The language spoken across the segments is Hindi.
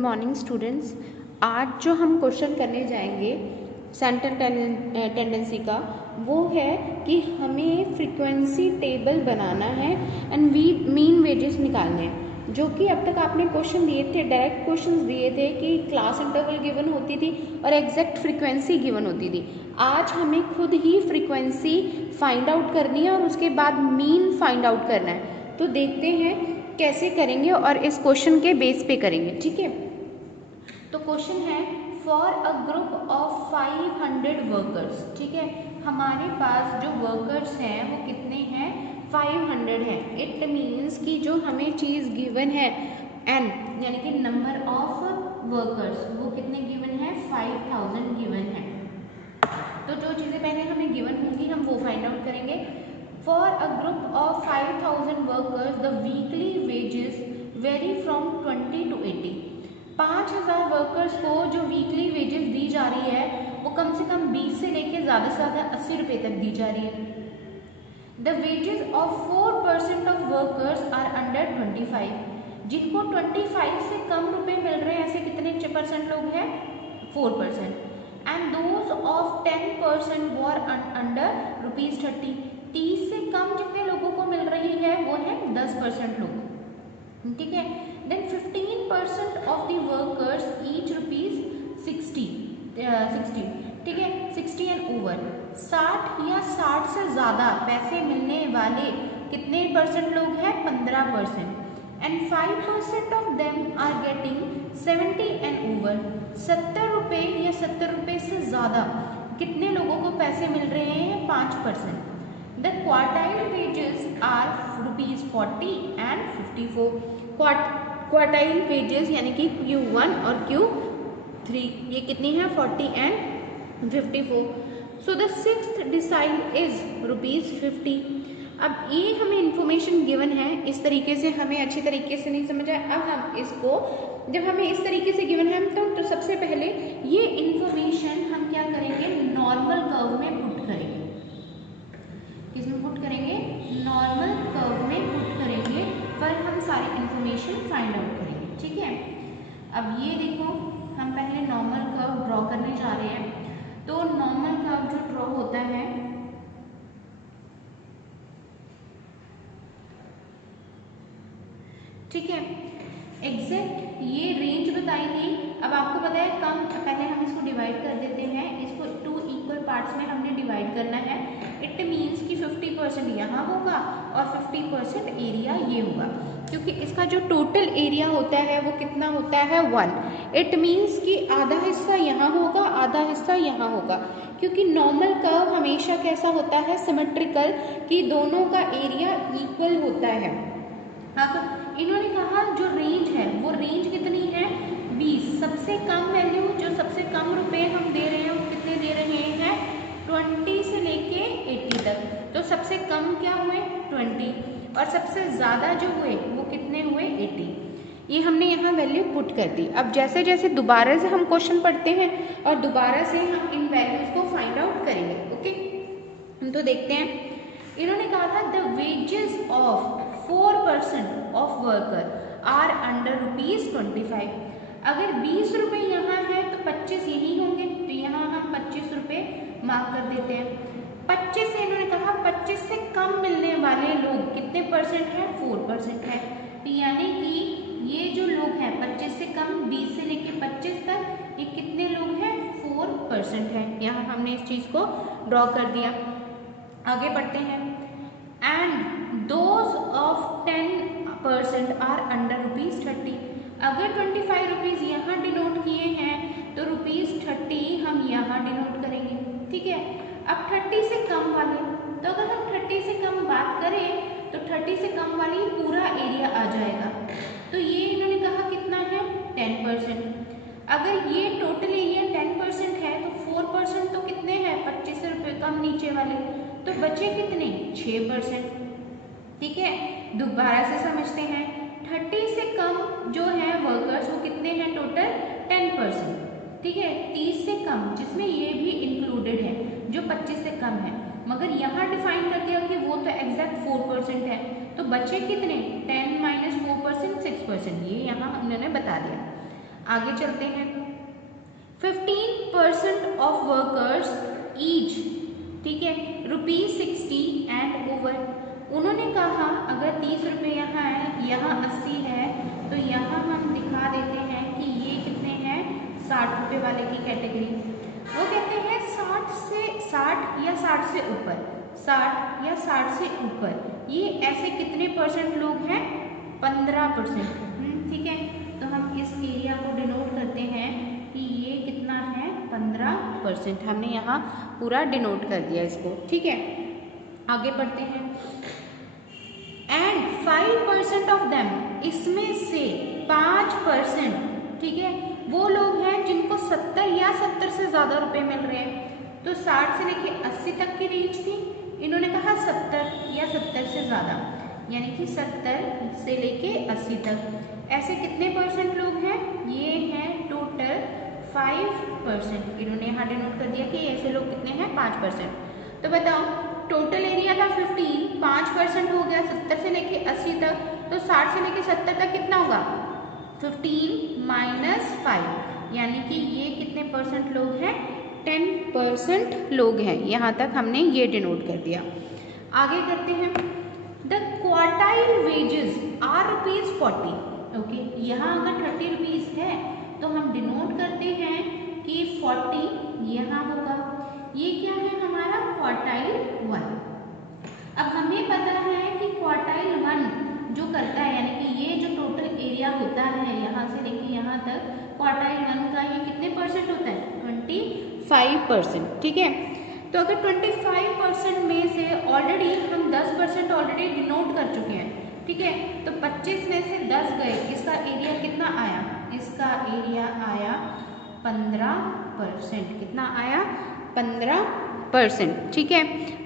Morning students. आज जो हम क्वेश्चन करने जाएंगे सेंट्रल टेंडेंसी का वो है कि हमें फ्रीक्वेंसी टेबल बनाना है एंड मीन वेजेस निकालने हैं। जो कि अब तक आपने क्वेश्चन दिए थे, डायरेक्ट क्वेश्चंस दिए थे कि क्लास इंटरवल गिवन होती थी और एग्जैक्ट फ्रीक्वेंसी गिवन होती थी। आज हमें खुद ही फ्रीक्वेंसी फाइंड आउट करनी है और उसके बाद मीन फाइंड आउट करना है। तो देखते हैं कैसे करेंगे और इस क्वेश्चन के बेस पे करेंगे, ठीक है। तो क्वेश्चन है for a group of 500 workers, ठीक है। हमारे पास जो वर्कर्स हैं वो कितने हैं, 500 हैं। इट मीन्स कि जो हमें चीज़ गिवन है n यानी कि नंबर ऑफ वर्कर्स वो कितने गिवन है, 5000 गिवन है। तो जो चीज़ें पहले हमें गिवन होंगी हम वो फाइंड आउट करेंगे। For a group of 5000 workers, the weekly wages vary from 20 to 80. 5000 workers को जो वीकली वेजेस दी जा रही है वो कम से कम 20 से लेके ज़्यादा से ज़्यादा 80 रुपये तक दी जा रही है। The wages of 4% of workers are under 25. जिनको 25 से कम रुपए मिल रहे हैं ऐसे कितने % लोग हैं, 4%. And those of 10% were under ₹30. 30 से कम जितने लोगों को मिल रही है वो है 10% लोग, ठीक है। Then 15% of the workers each ₹60, ठीक है, 60 एंड ओवर। 60 या 60 से ज़्यादा पैसे मिलने वाले कितने % लोग हैं, 15%। And 5% of them are getting 70 and over. 70 रुपये या 70 रुपये से ज़्यादा कितने लोगों को पैसे मिल रहे हैं, 5%। The quartile wages are ₹40 and 54. Quartile wages यानी कि Q1 और Q3 ये कितनी है, 40 and 54. So the sixth decile is ₹50. अब ये हमें इंफॉर्मेशन गिवन है, इस तरीके से हमें अच्छी तरीके से नहीं समझ आया। अब हम इसको जब हमें इस तरीके से गिवन है तो सबसे पहले ये इंफॉर्मेशन हम क्या करेंगे, नॉर्मल कर्व में पुट करेंगे। किसमें पुट करेंगे, नॉर्मल कर्व में पुट करेंगे, पर हम सारी इंफॉर्मेशन फाइंड आउट करेंगे, ठीक है। अब ये देखो हम पहले नॉर्मल कर्व ड्रॉ करने जा रहे हैं। तो नॉर्मल कर्व जो ड्रॉ होता है ठीक है, एग्जैक्ट ये रेंज बताई थी। अब आपको पता है कम, पहले हम इसको डिवाइड कर देते हैं, इसको 2 इक्वल पार्ट्स में हमने डिवाइड करना है। इट मीन्स कि 50% यहाँ होगा और 50% एरिया ये होगा, क्योंकि इसका जो टोटल एरिया होता है वो कितना होता है, 1। इट मीन्स कि आधा हिस्सा यहाँ होगा, आधा हिस्सा यहाँ होगा, क्योंकि नॉर्मल कर्व हमेशा कैसा होता है, सिमेट्रिकल, कि दोनों का एरिया इक्वल होता है। अब इन्होंने कहा जो रेंज है वो रेंज कितनी है, 20। सबसे कम वैल्यू जो सबसे कम रुपए हम दे रहे हैं वो कितने दे रहे हैं, 20 से लेके 80 तक। तो सबसे कम क्या हुए, 20, और सबसे ज़्यादा जो हुए वो कितने हुए, 80। ये हमने यहाँ वैल्यू पुट कर दी। अब जैसे जैसे दोबारा से हम क्वेश्चन पढ़ते हैं और दोबारा से हम इन वैल्यूज को फाइंड आउट करेंगे, ओके। तो देखते हैं, इन्होंने कहा था the wages of 4% of worker are under ₹25। अगर 20 रुपये यहाँ है तो 25 यही होंगे, तो यहाँ हम 25 रुपये मार्क कर देते हैं। 25 से इन्होंने कहा 25 से कम मिलने वाले लोग कितने % है, 4% है। तो यानी कि ये जो लोग हैं 25 से कम, 20 से लेके 25 तक, ये कितने लोग हैं, 4% है। यहाँ हमने इस चीज़ को ड्रॉ कर दिया। आगे बढ़ते हैं, and those of 10% are under ₹30। अगर 25 रुपीज़ यहाँ डिनोट किए हैं तो ₹30 हम यहाँ डिनोट करेंगे, ठीक है। अब 30 से कम वाले, तो अगर हम 30 से कम बात करें तो 30 से कम वाली पूरा एरिया आ जाएगा। तो ये इन्होंने कहा कितना है, 10%। अगर ये टोटल एरिया 10% है तो 4% तो कितने हैं, 25 रुपये कम नीचे वाले, तो बचे कितने, 6%, ठीक है। दोबारा से समझते हैं, 30 से कम जो है वर्कर्स वो कितने हैं, टोटल 10%, ठीक है। 30 से कम जिसमें ये भी इंक्लूडेड है जो 25 से कम है, मगर यहाँ डिफाइन कर दिया कि वो तो एग्जैक्ट 4% है, तो बचे कितने, 10 - 4% 6%, ये यहाँ उन्होंने बता दिया। आगे चलते हैं। 15% ऑफ वर्कर्स ईच, ठीक है, ₹60 एंड ओवर। उन्होंने कहा अगर 30 रुपये यहाँ है, यहाँ 80 है, तो यहाँ हम दिखा देते हैं कि ये कितने हैं, 60 रुपये वाले की कैटेगरी। वो कहते हैं 60 या 60 से ऊपर, 60 या 60 से ऊपर, ये ऐसे कितने परसेंट लोग हैं, 15%। ठीक है, तो हम इस एरिया को डिनोट करते हैं कि ये कितना है, 15%। हमने यहाँ पूरा डिनोट कर दिया इसको। ठीक है, आगे बढ़ते हैं। एंड 5% ऑफ देम, इसमें से 5%, ठीक है, वो लोग हैं जिनको 70 या 70 से ज़्यादा रुपए मिल रहे हैं। तो 60 से लेके 80 तक की रेंज थी, इन्होंने कहा 70 या 70 से ज़्यादा, यानी कि 70 से लेके 80 तक। ऐसे कितने परसेंट लोग हैं, ये हैं टोटल 5%। इन्होंने यहाँ डिनोट कर दिया कि ऐसे लोग कितने हैं, 5%। तो बताओ, टोटल एरिया था 15, 5% हो गया 70 से लेके 80 तक, तो 60 से लेके 70 तक कितना होगा, 15 - 5, यानी कि ये कितने परसेंट लोग हैं, 10% लोग हैं। यहाँ तक हमने ये डिनोट कर दिया। आगे करते हैं। The quartile wages are ₹40। Okay, यहाँ अगर 30 रुपीज़ है तो हम डिनोट करते हैं कि 40 यहाँ होगा। ये क्या है हमारा, क्वार्टाइल 1। अब हमें पता है कि क्वार्टाइल 1 जो करता है, यानी कि ये जो टोटल एरिया होता है यहाँ से लेके यहाँ तक, क्वार्टाइल 1 का ये कितने परसेंट होता है, 25%। ठीक है, तो अगर 25% में से ऑलरेडी हम 10% ऑलरेडी डिनोट कर चुके हैं। ठीक है, तो 25 में से 10 गए, इसका एरिया कितना आया, इसका एरिया आया 15%। कितना आया, 15%। ठीक है,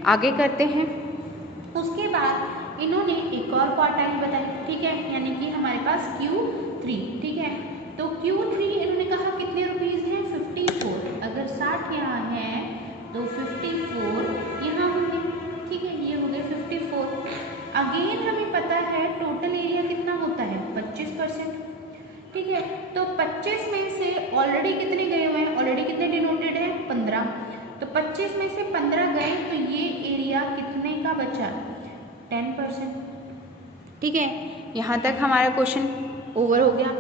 आगे करते हैं। उसके बाद इन्होंने एक और क्वार्टाइल बताई। ठीक है, यानी कि हमारे पास Q3। ठीक है, तो Q3 इन्होंने कहा कितने रुपीज़ हैं, 54। अगर 60 यहाँ है तो 54 यहाँ होंगे। ठीक है, ये हो गए 54। अगेन हमें पता है टोटल एरिया कितना होता है, 25%। ठीक है, तो 25 में से ऑलरेडी कितने गए हुए हैं, ऑलरेडी कितने डिनोटेड है, 15। तो 25 में से 15 गए, तो ये एरिया कितने का बचा, 10%। ठीक है, यहाँ तक हमारा क्वेश्चन ओवर हो गया।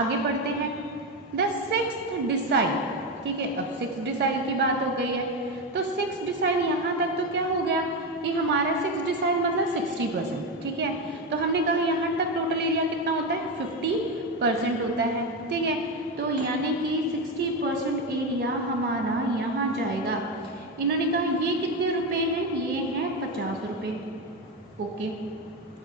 आगे बढ़ते हैं। The 6th decile. ठीक है, अब 6th डिसाइल की बात हो गई है, तो 6th डिसाइल यहाँ तक तो क्या हो गया कि हमारा 6th डिसाइल मतलब 60%। ठीक है, तो हमने कहा यहाँ तक टोटल एरिया कितना होता है, 50% होता है। ठीक है, तो यानी कि 60% एरिया हमारा यहाँ जाएगा। इन्होंने कहा ये कितने रुपए हैं, ये हैं 50 रुपये। ओके,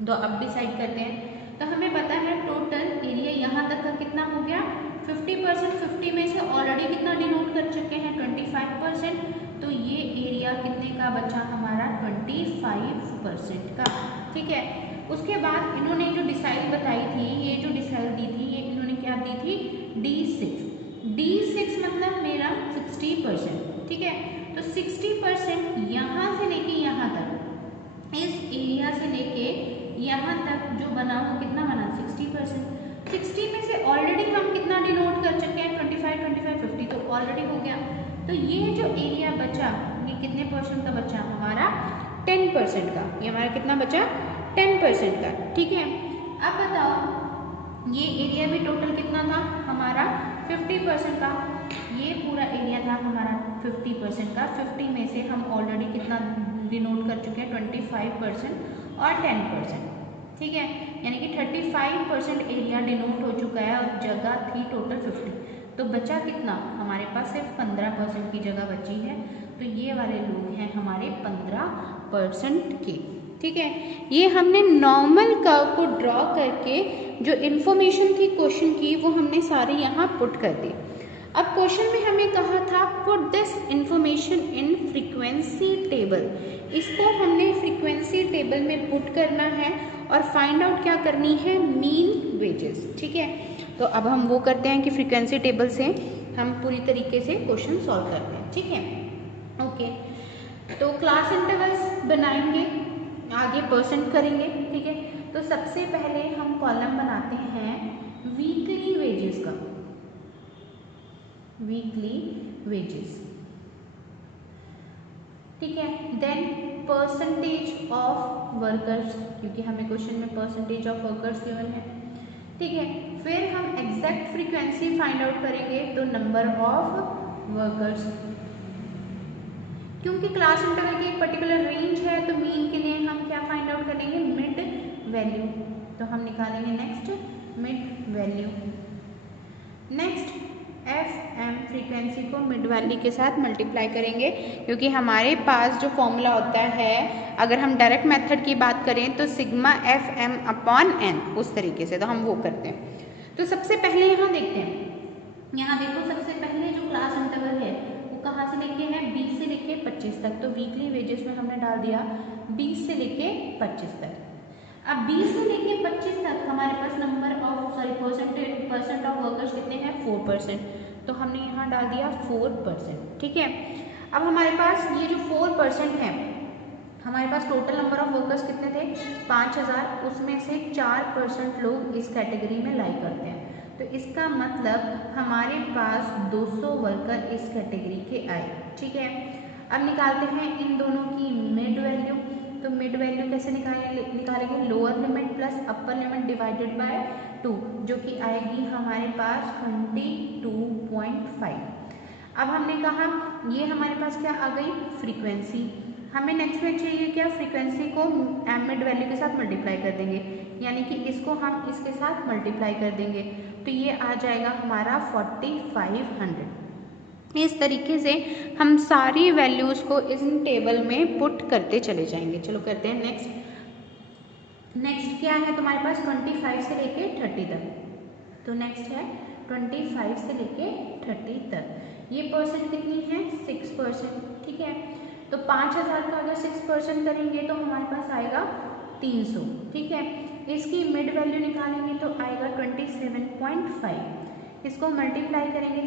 तो अब डिसाइड करते हैं। तो हमें पता है टोटल एरिया यहाँ तक का कितना हो गया, 50%। 50 में से ऑलरेडी कितना डिनोट कर चुके हैं, 25%। तो ये एरिया कितने का बचा हमारा, 25% का। ठीक है, उसके बाद इन्होंने जो डिसाइड बताई थी, ये जो डिसाइड दी थी, ये इन्होंने क्या दी थी, D6 मतलब मेरा 60%। ठीक है, तो 60% यहाँ से लेके यहाँ तक, इस एरिया से लेके यहाँ तक जो बना वो कितना बना, 60%। 60 में से ऑलरेडी हम कितना डिनोट कर चुके हैं, 25, 50 तो ऑलरेडी हो गया। तो ये जो एरिया बचा, ये कितने परसेंट का बचा हमारा, 10% का। ये हमारा कितना बचा, 10% का। ठीक है, अब बताओ ये एरिया भी टोटल कितना था हमारा, 50% का। ये पूरा एरिया था हमारा 50% का। 50 में से हम ऑलरेडी कितना डिनोट कर चुके हैं, 25% और 10%। ठीक है, यानी कि 35% एरिया डिनोट हो चुका है और जगह थी टोटल 50। तो बचा कितना, हमारे पास सिर्फ 15% की जगह बची है। तो ये वाले लोग हैं हमारे 15% के। ठीक है, ये हमने नॉर्मल कर्व को ड्रॉ करके जो इन्फॉर्मेशन थी क्वेश्चन की वो हमने सारी यहाँ पुट कर दी। अब क्वेश्चन में हमें कहा था put this information in frequency table. इसको हमने फ्रीक्वेंसी टेबल में पुट करना है और फाइंड आउट क्या करनी है, मीन वेजेस। ठीक है, तो अब हम वो करते हैं कि फ्रीक्वेंसी टेबल से हम पूरी तरीके से क्वेश्चन सॉल्व करते हैं। ठीक है, ओके, तो क्लास इंटरवल्स बनाएंगे, आगे परसेंट करेंगे। ठीक है, तो सबसे पहले हम कॉलम बनाते हैं वीकली वेजेस का। Weekly wages. ठीक है, देन परसेंटेज ऑफ वर्कर्स, क्योंकि हमें क्वेश्चन में परसेंटेज ऑफ वर्कर्स गिवन है। ठीक है, फिर हम एग्जैक्ट फ्रीक्वेंसी फाइंड आउट करेंगे, तो नंबर ऑफ वर्कर्स, क्योंकि क्लास इंटरवल की एक पर्टिकुलर रेंज है, तो मीन के लिए हम क्या फाइंड आउट करेंगे, मिड वैल्यू। तो हम निकालेंगे next mid value. Next F M frequency को मिड वैल्यू के साथ मल्टीप्लाई करेंगे, क्योंकि हमारे पास जो फॉर्मूला होता है, अगर हम डायरेक्ट मेथड की बात करें तो sigma F M upon N, उस तरीके से, तो हम वो करते हैं। तो सबसे पहले यहाँ देखते हैं, यहाँ देखो सबसे पहले जो क्लास इंटरवल है वो कहाँ से लेके है, 20 से लेके 25 तक। तो वीकली वेजेस में हमने डाल दिया 20 से लेके 25 तक। अब 20 से लेके 25 तक हमारे पास number of percent of workers कितने हैं, 4%। तो हमने यहाँ डाल दिया 4%। ठीक है, अब हमारे पास ये जो 4% है, हमारे पास टोटल नंबर ऑफ वर्कर्स कितने थे, 5000, उसमें से 4% लोग इस कैटेगरी में लाई करते हैं। तो इसका मतलब हमारे पास 200 वर्कर इस कैटेगरी के आए। ठीक है, अब निकालते हैं इन दोनों की मिड वैल्यू। तो मिड वैल्यू कैसे निकालेंगे, lower limit plus upper limit divided by 2, जो कि आएगी हमारे पास 22.5। अब हमने कहा ये हमारे पास क्या आ गई, फ्रीक्वेंसी। हमें नेक्स्ट में चाहिए क्या, फ्रीक्वेंसी को मिड वैल्यू के साथ मल्टीप्लाई कर देंगे, यानी कि इसको हम इसके साथ मल्टीप्लाई कर देंगे, तो ये आ जाएगा हमारा 4500। इस तरीके से हम सारी वैल्यूज़ को इस टेबल में पुट करते चले जाएंगे। चलो करते हैं नेक्स्ट। नेक्स्ट क्या है तुम्हारे पास, 25 से लेके 30 तक। तो नेक्स्ट है 25 से लेके 30 तक। ये परसेंट कितनी है, 6%। ठीक है, तो 5000 का अगर 6% करेंगे तो हमारे पास आएगा 300। ठीक है, इसकी मिड वैल्यू निकालेंगे तो आएगा 27.5। इसको मल्टीप्लाई करेंगे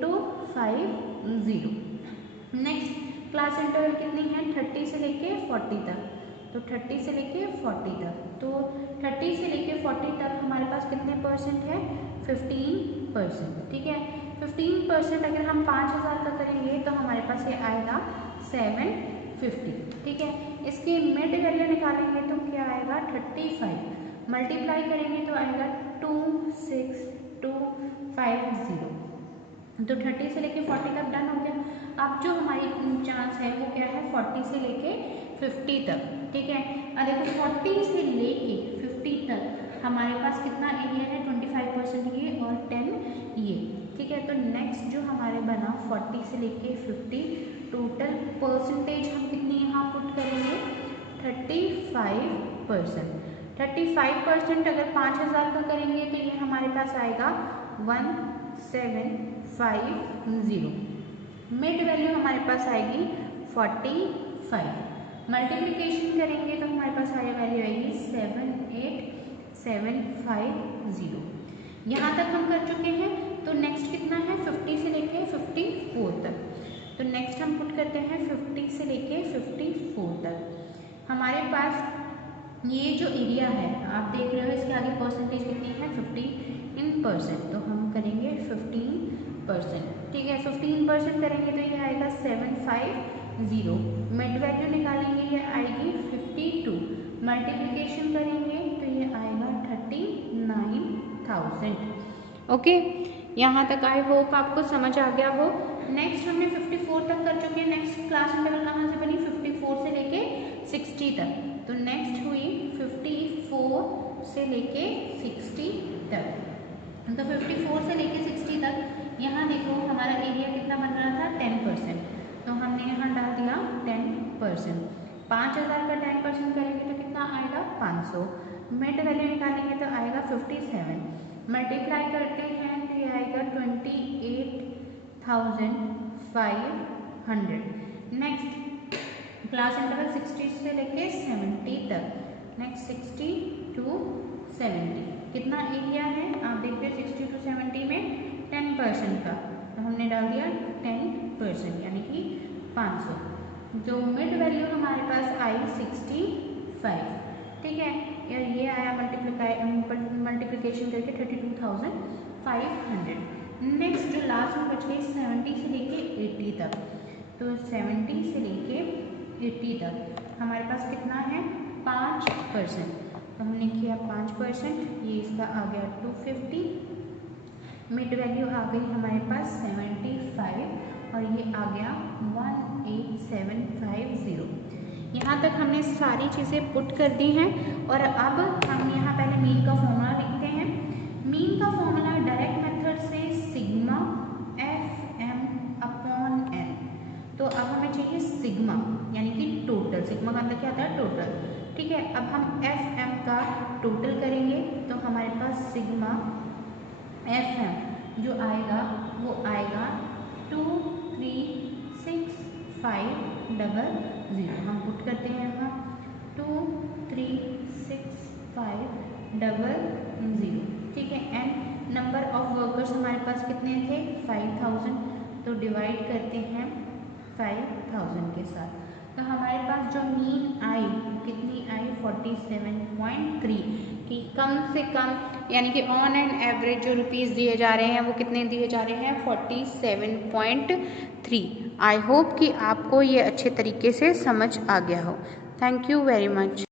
तो 8250। नेक्स्ट क्लास इंटरवल कितनी है, 30 से लेके 40 तक। तो 30 से लेके 40 तक, तो 30 से लेके 40 तक हमारे पास कितने परसेंट है, 15%। ठीक है, 15% अगर हम 5000 का करेंगे तो हमारे पास ये आएगा 750। ठीक है, इसकी मिड वैल्यू निकालेंगे तो क्या आएगा, 35, मल्टीप्लाई करेंगे तो आएगा 26250। तो 30 से लेके 40 तक डन हो गया। अब जो हमारी चांस है वो क्या है, 40 से लेके 50 तक। ठीक है, अब देखो 40 से लेके 50 तक हमारे पास कितना एरिया है, 25% ये और 10 ये। ठीक है, तो नेक्स्ट जो हमारे बना 40 से लेके 50, टोटल परसेंटेज हम कितनी यहाँ पुट करेंगे, 35%। 35% अगर 5000 का करेंगे तो ये हमारे पास आएगा 1750। मिड वैल्यू हमारे पास आएगी 45। मल्टीप्लिकेशन करेंगे तो हमारे पास आगे वैल्यू आएगी 78750। यहाँ तक हम कर चुके हैं। तो नेक्स्ट कितना है, 50 से लेके 54 तक। तो नेक्स्ट हम पुट करते हैं 50 से लेके 54 तक। हमारे पास ये जो एरिया है आप देख रहे हो, इसके आगे परसेंटेज कितनी है, 15%। तो हम करेंगे 15%। ठीक है, 15% करेंगे तो ये आएगा 750। मिड वैल्यू निकालेंगे, ये आएगी 52। मल्टीप्लिकेशन करेंगे तो ये आएगा 39,000। ओके, यहाँ तक आई होप आपको समझ आ गया हो। नेक्स्ट हमने 54 तक कर चुके हैं। नेक्स्ट क्लास इंटरवल कहाँ से बनी, 54 से लेके 60 तक। तो नेक्स्ट हुई 54 से लेके 60 तक। तो 54 से लेके 60 तक यहाँ देखो हमारा एरिया कितना बन रहा था, 10%। तो हमने यहाँ डाल दिया 10%। 5000 का 10% करेंगे तो कितना आएगा, 500। मिड वैल्यू निकालेंगे तो आएगा 57। मल्टीप्लाई करते हैं तो ये आएगा 28,500। नेक्स्ट क्लास इंटरवल 60 से लेके 70 तक। नेक्स्ट 60 टू 70 कितना एरिया है, आप देख रहे हैं 60 टू 70 में 10% का, तो हमने डाल दिया 10%, यानी कि 500। जो मिड वैल्यू हमारे पास आई 65। ठीक है, यार ये आया मल्टीप्लिकेशन करके 32,500। नेक्स्ट जो लास्ट लास्ट में बच गई 70 से लेके 80 तक। तो 70 से लेके 80 तक हमारे पास कितना है 5%। तो हमने किया 5%, ये इसका आ गया 250, मिड वैल्यू आ गई हमारे पास 75 और ये आ गया 18750। यहाँ तक हमने सारी चीज़ें पुट कर दी हैं और अब हम यहाँ पहले मीन का फॉर्मूला लिखते हैं। मीन का फॉर्मूला डायरेक्ट मेथड से सिग्मा FM अपॉन N। तो अब हमें चाहिए सिग्मा यानी कि टोटल, सिग्मा का अंदर क्या आता है टोटल, ठीक है। अब हम FM का टोटल करेंगे तो हमारे पास सिग्मा FM जो आएगा वो आएगा 23650। हम पुट करते हैं यहाँ 23650, ठीक है। एंड नंबर ऑफ वर्कर्स हमारे पास कितने थे 5000, तो डिवाइड करते हैं 5000 के साथ। तो हमारे पास जो मीन आई कितनी आई 47.3 कि कम से कम यानी कि ऑन एन एवरेज जो रुपीज़ दिए जा रहे हैं वो कितने दिए जा रहे हैं 47.3। आई होप कि आपको ये अच्छे तरीके से समझ आ गया हो। Thank you very much.